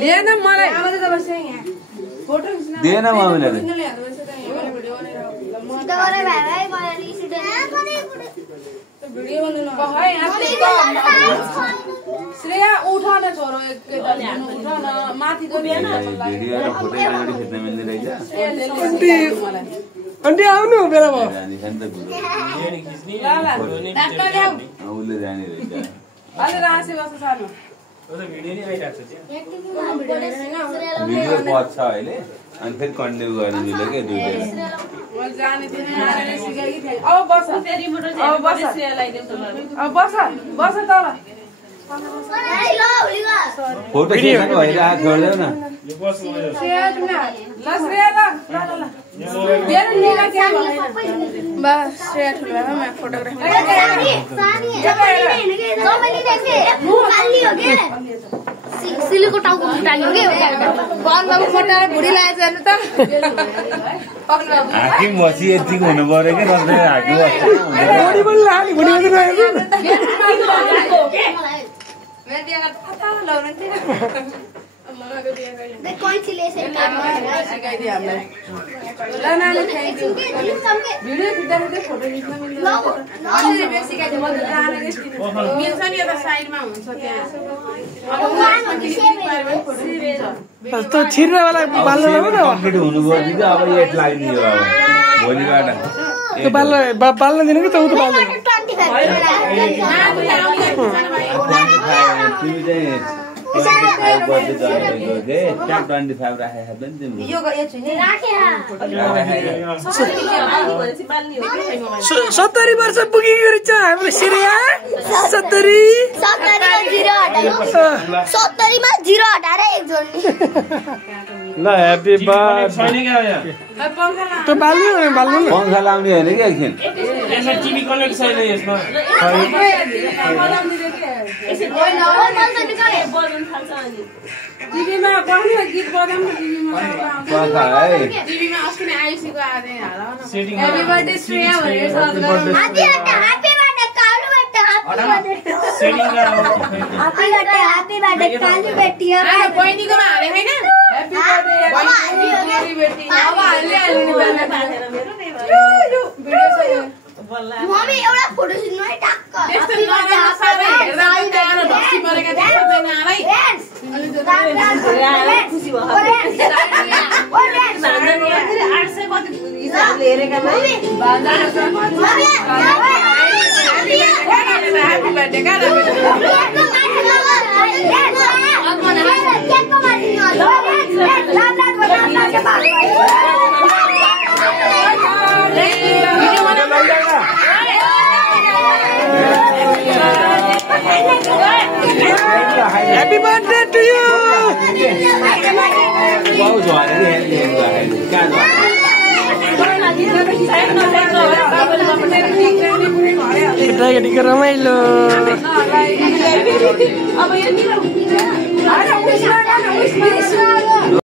लिएन मलाई दिएन मम्मीले श्रेया उठा न छोरो उठा न माथि भिडियो र फोटो एकैचोटी खिच्न मिल्ने रहेछ आन्टी आउनु बेला भयो जाने छ नि त भिडियो उसले जाने रहेछ अलि रासे बस सानो भिडियो पद छ अहिले अनि फेरि कन्टिन्यू गर्नु मिल्यो के दुईटै मैले जाने थिएँ नानीले सिकाएकी थिए अब बस फेरि मोटर अब बस अब बस बस तल फोटो खिच्नको भइरहेको छोड्देऊ न श्रेया ल श्रेया ल मेरो निगा के बस श्रेया ठुलो म फोटोग्राफी सिलीको टाउको फुटाल्यो के बलबाबु फटाएर भुडी लागेछ हेर्नु त हाकिम बसी यतिको हुनु पर्यो कि नत्र हाकिम भुडी पनि लाग्यो भुडी पनि लाग्यो मेरो बिहा पता लाउनु थियो मगाको बिहा गरे कोइचीले सिकाइदियो हामीलाई ल नानी थ्यांक यू भिडियो खिच्दा खिच्दै फोटो खिच्न मिल्दैन अलि बेसी सिकाइदियो म जानेकै छुइनँ मिल्छ नि यता साइडमा हुन्छ त्यहाँ अब उहाँको फोटो खिच्छ त छिर्नेवाला बाल्न लाग्यो न कम्प्लिट हुनु पर्यो कि अब एट लाग्ने हो अब भोलिबाट त्यो बाल्न दिनु कि त उ त बाल्दैन तिमी चाहिँ 25 बजे जाने गए त्यहाँ 25 राखेको छ नि तिम्रो यो छुइने राखे 70 वर्ष पुगेको रहेछ हाम्रो श्रेया 70 मा 0 हटाएर एक जोड्ने ल ह्यापी बर्थडे त्यो बाल्नु न बाल्नु न पंखा लाउने हैन के एकछिन यसमा टिभी कनेक्ट छैन यसमा टिभीमा बस्नु गीत बजाउनु टिभीमा पंखा है टिभीमा अस्ति नै आइसीको आदे हाल न सेटिङ ह्यापी बर्थडे श्रेया भनेर सर्च गरौँ ह्यापी बर्थडे कालु बर्थडे सेटिङ गराउनु ह्यापी बर्थडे कालु बेटी आ बहिनीकोमा हाले हैन ह्यापी बर्थडे बहिनी बेटी अब हाल्ने यो भिडियो छ मम्मी एउटा फोटो खिच्नु है टक्क त्यस्तो नगर्नु सबै हेर्दा गाह्रो भक्ति मरेका त्यस्तो नालाई अनि त्यो खुसी भयो हेरेका ह्यापी बर्थडे का Happy birthday to you. बहुत भएर नि रमाइलो अब